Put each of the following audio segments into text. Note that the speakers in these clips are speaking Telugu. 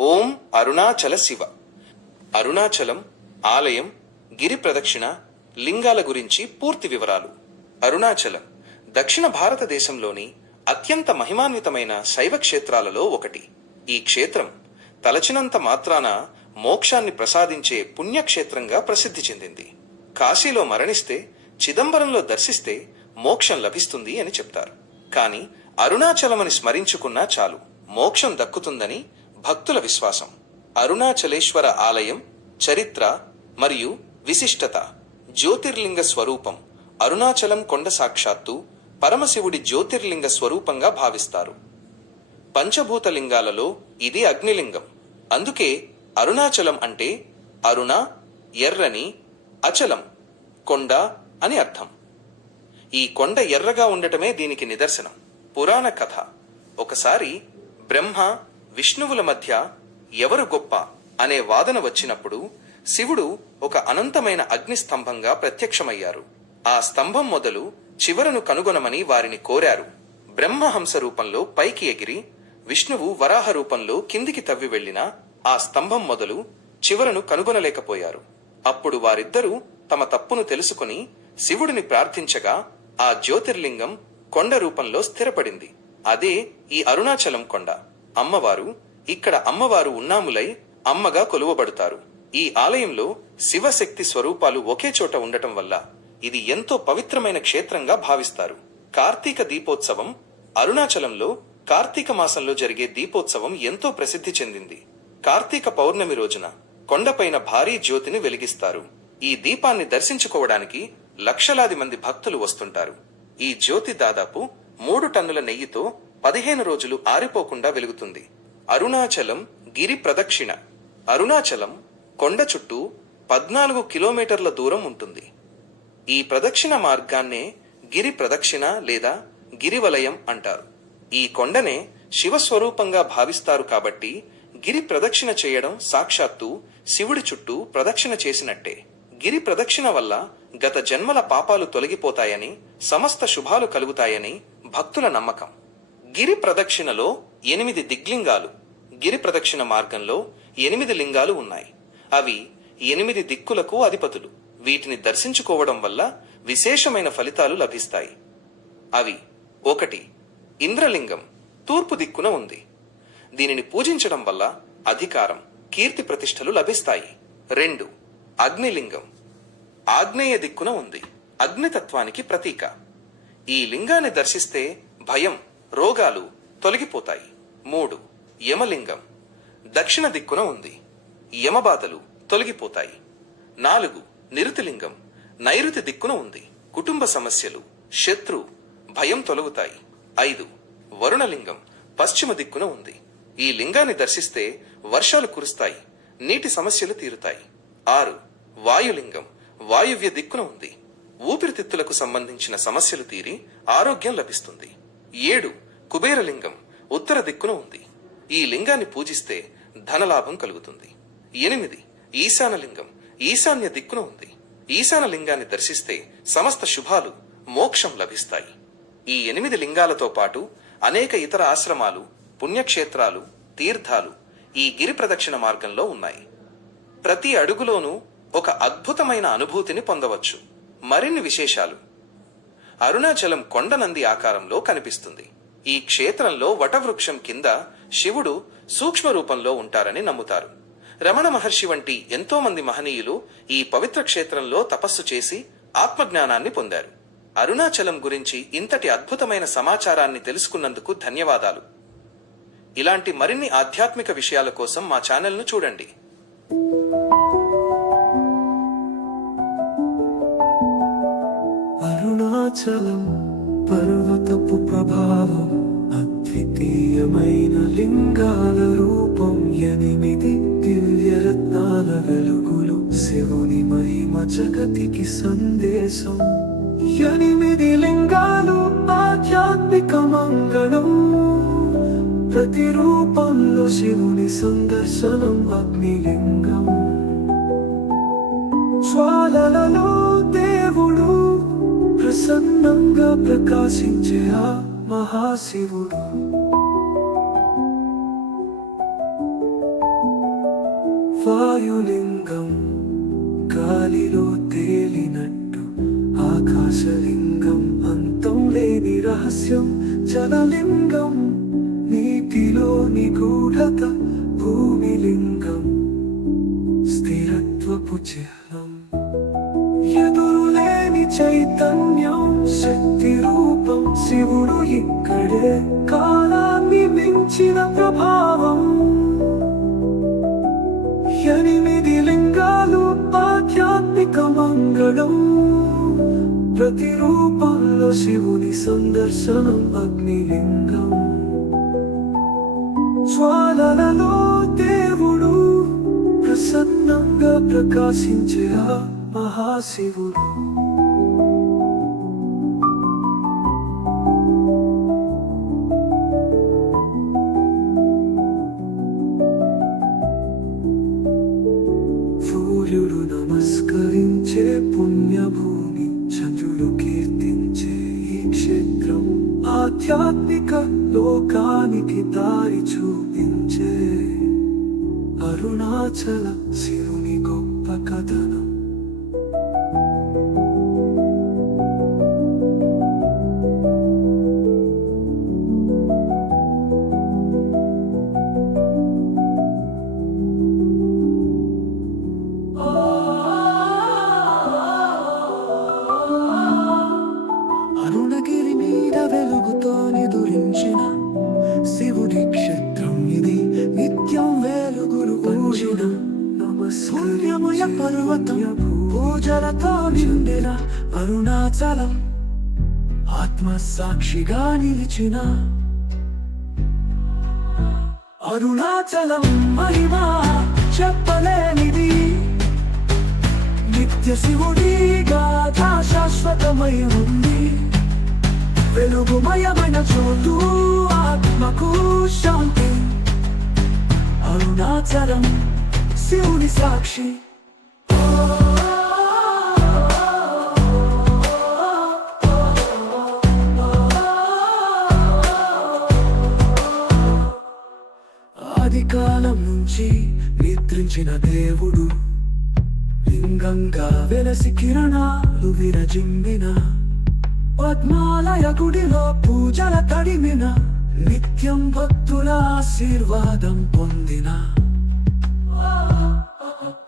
ఓం అరుణాచల శివ. అరుణాచలం ఆలయం, గిరి ప్రదక్షిణ, లింగాల గురించి పూర్తి వివరాలు. అరుణాచలం దక్షిణ భారతదేశంలోని అత్యంత మహిమాన్వితమైన శైవ క్షేత్రాలలో ఒకటి. ఈ క్షేత్రం తలచినంత మాత్రాన మోక్షాన్ని ప్రసాదించే పుణ్యక్షేత్రంగా ప్రసిద్ధి చెందింది. కాశీలో మరణిస్తే, చిదంబరంలో దర్శిస్తే మోక్షం లభిస్తుంది అని చెప్తారు. కాని అరుణాచలమని స్మరించుకున్నా చాలు, మోక్షం దక్కుతుందని భక్తుల విశ్వాసం. అరుణాచలేశ్వర ఆలయం చరిత్ర మరియు విశిష్టత. జ్యోతిర్లింగ స్వరూపం. అరుణాచలం కొండ సాక్షాత్తు పరమశివుడి జ్యోతిర్లింగ స్వరూపంగా భావిస్తారు. పంచభూత లింగాలలో ఇది అగ్నిలింగం. అందుకే అరుణాచలం అంటే అరుణ ఎర్రని, అచలం కొండ అని అర్థం. ఈ కొండ ఎర్రగా ఉండటమే దీనికి నిదర్శనం. పురాణ కథ. ఒకసారి బ్రహ్మ విష్ణువుల మధ్య ఎవరు గొప్ప అనే వాదన వచ్చినప్పుడు శివుడు ఒక అనంతమైన అగ్ని స్తంభంగా ప్రత్యక్షమయ్యారు. ఆ స్తంభం మొదలు చివరను కనుగొనమని వారిని కోరారు. బ్రహ్మహంస రూపంలో పైకి ఎగిరి, విష్ణువు వరాహ రూపంలో కిందికి తవ్వి వెళ్లినా ఆ స్తంభం మొదలు చివరను కనుగొనలేకపోయారు. అప్పుడు వారిద్దరూ తమ తప్పును తెలుసుకుని శివుడిని ప్రార్థించగా ఆ జ్యోతిర్లింగం కొండ రూపంలో స్థిరపడింది. అదే ఈ అరుణాచలం కొండ. అమ్మవారు ఇక్కడ అమ్మవారు ఉన్నాములై అమ్మగా కొలువబడతారు. ఈ ఆలయంలో శివశక్తి స్వరూపాలు ఒకే చోట ఉండటం వల్ల ఇది ఎంతో పవిత్రమైన క్షేత్రంగా భావిస్తారు. కార్తీక దీపోత్సవం. అరుణాచలంలో కార్తీక మాసంలో జరిగే దీపోత్సవం ఎంతో ప్రసిద్ధి చెందింది. కార్తీక పౌర్ణమి రోజున కొండపైన భారీ జ్యోతిని వెలిగిస్తారు. ఈ దీపాన్ని దర్శించుకోవడానికి లక్షలాది మంది భక్తులు వస్తుంటారు. ఈ జ్యోతి దాదాపు 3 టన్నుల నెయ్యితో 15 రోజులు ఆరిపోకుండా వెలుగుతుంది. అరుణాచలం గిరి ప్రదక్షిణ. అరుణాచలం కొండ చుట్టూ 14 కిలోమీటర్ల దూరం ఉంటుంది. ఈ ప్రదక్షిణ మార్గాన్నే గిరి ప్రదక్షిణ లేదా గిరివలయం అంటారు. ఈ కొండనే శివస్వరూపంగా భావిస్తారు కాబట్టి గిరి ప్రదక్షిణ చేయడం సాక్షాత్తు శివుడి చుట్టూ ప్రదక్షిణ చేసినట్టే. గిరి ప్రదక్షిణ వల్ల గత జన్మల పాపాలు తొలగిపోతాయని, సమస్త శుభాలు కలుగుతాయని భక్తుల నమ్మకం. గిరి ప్రదక్షిణలో 8 దిగ్లింగాలు. గిరి ప్రదక్షిణ మార్గంలో 8 లింగాలు ఉన్నాయి. అవి 8 దిక్కులకు అధిపతులు. వీటిని దర్శించుకోవడం వల్ల విశేషమైన ఫలితాలు లభిస్తాయి. అవి: 1. ఇంద్రలింగం తూర్పు దిక్కున ఉంది. దీనిని పూజించడం వల్ల అధికారం, కీర్తి ప్రతిష్టలు లభిస్తాయి. 2. అగ్నిలింగం ఆగ్నేయ దిక్కున ఉంది. అగ్నితత్వానికి ప్రతీక. ఈ లింగాన్ని దర్శిస్తే భయం, రోగాలు తొలగిపోతాయి. 3. యమలింగం దక్షిణ దిక్కున ఉంది. యమబాధలు తొలగిపోతాయి. 4. నిరుతిలింగం నైరుతి దిక్కున ఉంది. కుటుంబ సమస్యలు, శత్రు భయం తొలగుతాయి. 5. వరుణలింగం పశ్చిమ దిక్కున ఉంది. ఈ లింగాన్ని దర్శిస్తే వర్షాలు కురుస్తాయి, నీటి సమస్యలు తీరుతాయి. 6. వాయులింగం వాయువ్య దిక్కున ఉంది. ఊపిరితిత్తులకు సంబంధించిన సమస్యలు తీరి ఆరోగ్యం లభిస్తుంది. 7. కుబేరలింగం ఉత్తర దిక్కున ఉంది. ఈ లింగాన్ని పూజిస్తే ధనలాభం కలుగుతుంది. 8. ఈశానలింగం ఈశాన్య దిక్కున ఉంది. ఈశాన లింగాన్ని దర్శిస్తే సమస్త శుభాలు, మోక్షం లభిస్తాయి. ఈ 8 లింగాలతో పాటు అనేక ఇతర ఆశ్రమాలు, పుణ్యక్షేత్రాలు, తీర్థాలు ఈ గిరి ప్రదక్షిణ మార్గంలో ఉన్నాయి. ప్రతి అడుగులోనూ ఒక అద్భుతమైన అనుభూతిని పొందవచ్చు. మరిన్ని విశేషాలు. అరుణాచలం కొండనంది ఆకారంలో కనిపిస్తుంది. ఈ క్షేత్రంలో వటవృక్షం కింద శివుడు సూక్ష్మ రూపంలో ఉంటారని నమ్ముతారు. రమణ మహర్షి వంటి ఎంతో మంది మహనీయులు ఈ పవిత్ర క్షేత్రంలో తపస్సు చేసి ఆత్మజ్ఞానాన్ని పొందారు. అరుణాచలం గురించి ఇంతటి అద్భుతమైన సమాచారాన్ని తెలుసుకున్నందుకు ధన్యవాదాలు. ఇలాంటి మరిన్ని ఆధ్యాత్మిక విషయాల కోసం మా ఛానల్ను చూడండి. అరుణాచలం పర్వతపు ప్రభావం, అద్వితీయమైన లింగాల రూపం, 8 దివ్యరత్నాల వెలుగులు, శివుని మహిమ జగతికి సందేశం. 8 లింగాలు ఆధ్యాత్మిక మంగళం, ప్రతి రూపంలో శివుని సందర్శనం. అగ్నిలింగం జ్వాలలలో దేవుడు, ప్రసన్నంగా ప్రకాశించే ఆ మహాశివుడు. వాయులింగం గాలిలో తేలినట్టు, ఆకాశలింగం అంతం లేని రహస్యం, జలలింగం నీటిలో నిగూఢత, భూమిలింగం స్థిరత్వపు చిహ్నం, ఎదురులేని చైతన్యం శక్తి రూపం, శివుడు ఇక్కడే కాలాన్ని మించిన ప్రభావం. 8 లింగాలు ఆధ్యాత్మిక మంగళం, ప్రతి రూపంలో శివుని సందర్శనం, అగ్నిలింగం జ్వాలలలో దేవుడు, ప్రసన్నంగా ప్రకాశించే ఆ మహాశివుడు. సూర్యుడు నమస్కరించే పుణ్యభూమి, చంద్రుడు కీర్తించే ఈ క్షేత్రం, ఆధ్యాత్మిక లోకానికి దారి చూపించే అరుణాచల శివుని గొప్ప కథనం. అరుణగిరి మీద వెలుగుతో నిదురించిన శివుడి క్షేత్రం ఇది, నిత్యం వెలుగులు పంచిన పుణ్యమయ పర్వతం, పూజలతో నిండిన అరుణాచలం, ఆత్మ సాక్షిగా నిలిచిన అరుణాచలం మహిమ చెప్పలేనిది, నిత్య శివుడి గాథ శాశ్వతమై ఉంది, వెలుగుమయమైన చోటు ఆత్మకు శాంతి, అరుణాచలం శివుని సాక్షి. ఆదికాలం నుంచి నిద్రించిన దేవుడు, లింగంగా వెలసి కిరణాలు విరజిమ్మిన, పద్మాలయ గుడిలో పూజల తడిమిన, నిత్యం భక్తుల ఆశీర్వాదం పొందిన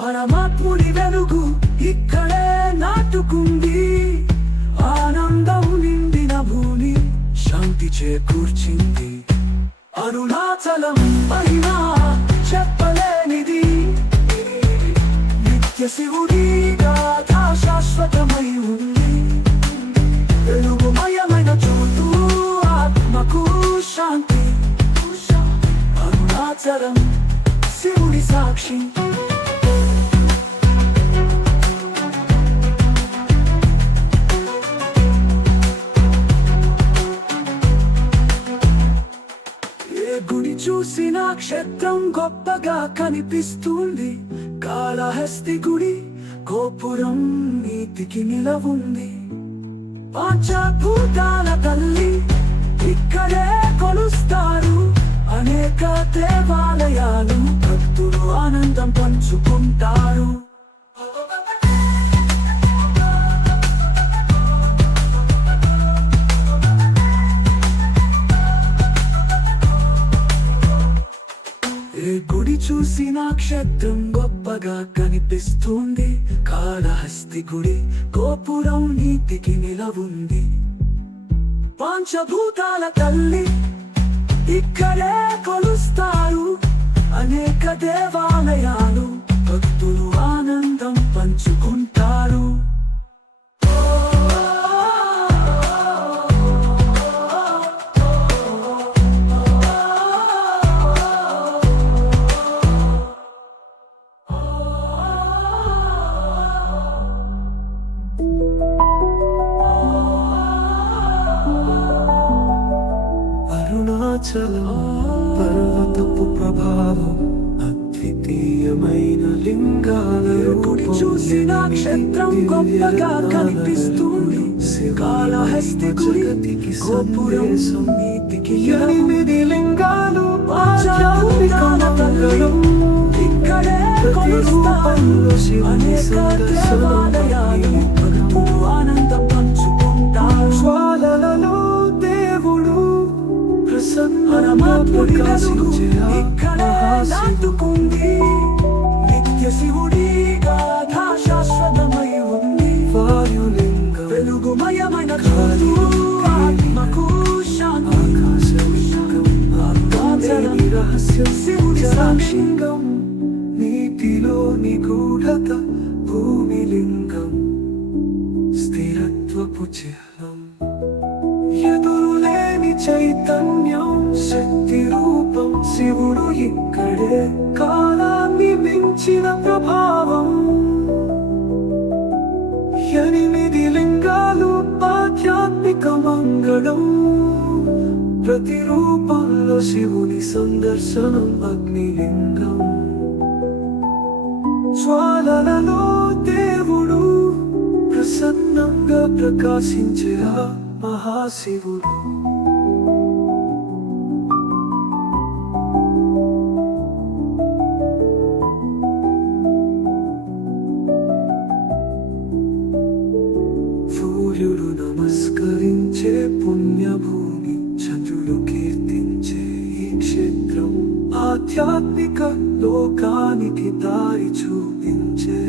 పరమాత్ముడి వెలుగు ఇక్కడే నాటుకుంది, ఆనందం నిండిన భూమి శాంతి చేకూర్చింది. అరుణాచలం మహిమ చెప్పలేనిది, నిత్య శివుడి గాథ శాశ్వతమై ఉంది, వెలుగుమయమైన చోటు ఆత్మకు శాంతి, అరుణాచలం శివుడి సాక్షి. గుడి చూసిన క్షేత్రం గొప్పగా కనిపిస్తుంది, కాళహస్తి గుడి గోపురం నీతికి నిలవుంది, పంచభూతాల తల్లి ఇక్కడే కొలుస్తారు, అనేక దేవాలయాలు భక్తులు ఆనందం పంచుకుంటారు. ఏ గుడి చూసిన క్షేత్రం గొప్పగా కనిపిస్తుంది, కాళహస్తి గుడి గోపురం నీతికి నిలవుంది, పంచభూతాల తల్లి ఇక్కడే కొలుస్తారు, అనేక దేవాలయాలు భక్తులు ఆనందం పంచుకుంటారు. అరుణాచలం పర్వతపు ప్రభావం, అద్వితీయమైన లింగాల గుడి చూసిన క్షేత్రం గొప్పగా కనిపిస్తుంది, కాళహస్తి గుడి గోపురం నీతికి 8 లింగాలు ఆధ్యాత్మిక మంగళం, ఇక్కడే కొలుస్తారు. అనేక దేవాలయాలు భక్తులు ఆనందం పంచుకుంటారు. జ్వాలలలో దేవుడు పరమాత్ముడి వెలుగు ఇక్కడే నాటుకుంది. నిత్య శివుడి గాథ శాశ్వతమై ఉంది. వాయులింగం వెలుగుమయమైన జ్యోతి ఆత్మకు శాంతి. ఆకాశలింగం రహస్యం శివుడి సాక్షింగం. నీటిలో నిగూఢత భూమిలింగం స్థిరత్వపు చిహ్నం. ఎదురులేని చైతన్యం శక్తి రూపం శివుడు ఇక్కడే. కాలాన్ని మించిన ప్రభావం. 8 లింగాలు ఆధ్యాత్మిక మంగళం. ప్రతి రూపంలో శివుని సందర్శనం. అగ్నిలింగం జ్వాలలలో దేవుడు ప్రసన్నంగా ప్రకాశించే ఆ మహాశివుడు. సూర్యుడు నమస్కరించే పుణ్యభూమి. చంద్రుడు కీర్తించే ఈ క్షేత్రం. ఆధ్యాత్మిక లోకానికి దారి చూపించే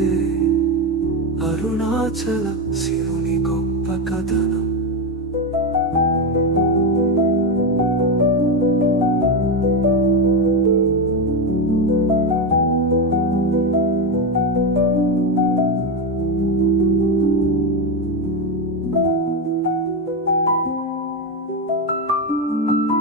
అరుణాచల శివుని గొప్ప కథనం.